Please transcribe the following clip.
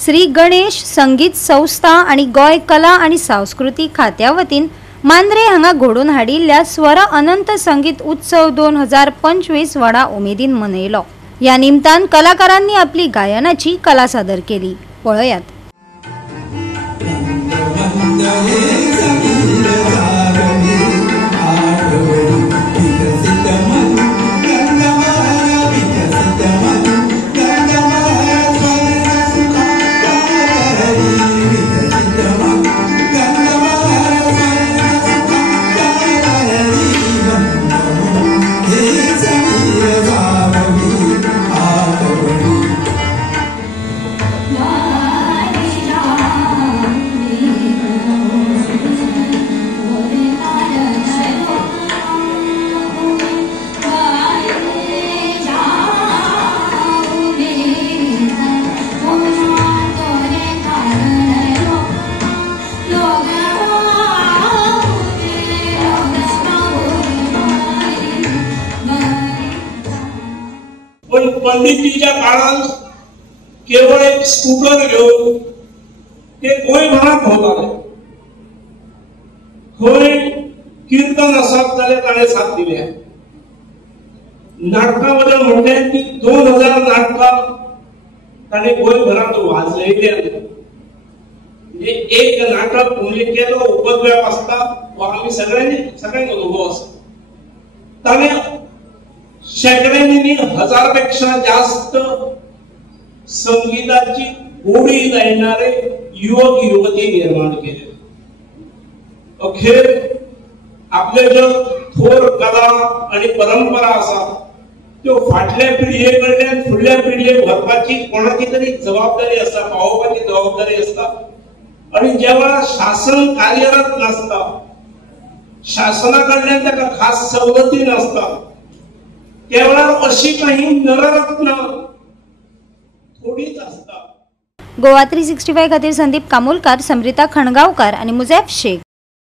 श्री गणेश संगीत संस्था आणि गोय कला आणि सांस्कृतिक खात्या वतीन मांद्रे हांगा घडोवन हाडिल्ल्या स्वर अनंत संगीत उत्सव 2025 व्हडा उमेदीन मनयलो। या निमतान कलाकारांनी आपली गायनाची कला सादर केली। पळयात। पण पंडितजीच्या काळात केवळ एक स्कूटर घेऊन ते गोंयभरात भोंवताले। खंय कीर्तन आसत जाल्यार ताणें साथ दिल्या। नाटकाबद्दल म्हणलें की 2000 नाटकां ताणें गोंयभरात वाजयल्या। म्हणजे एक नाटक म्हणजे केलो उपद्व्याप आसता हो आमी सगळ्यांक अनुभव आसा। ताणें शेकड्यांनी हजारापेक्षा जास्त संगीताची गोडी लायणारे युवक युवती निर्माण केले। अखेर आपले जो थोर कला आणि परंपरा आसा त्यो फाटल्या पिढयेकडल्यान फुडल्या पिढयेक व्हरपाची कोणाची तरी जबाबदारी आसा, पावोवपाची जबाबदारी आसता। आणि जेव्हा शासन कार्यरत नसता, शासनाकडल्यान ताका खास सवलती नसता, केवळ अशी काही नररत्न थोडीच असतात। गोवा 365 खातीर संदीप कामोलकार, समृता खणगावकार आणि मुझैफ शेख।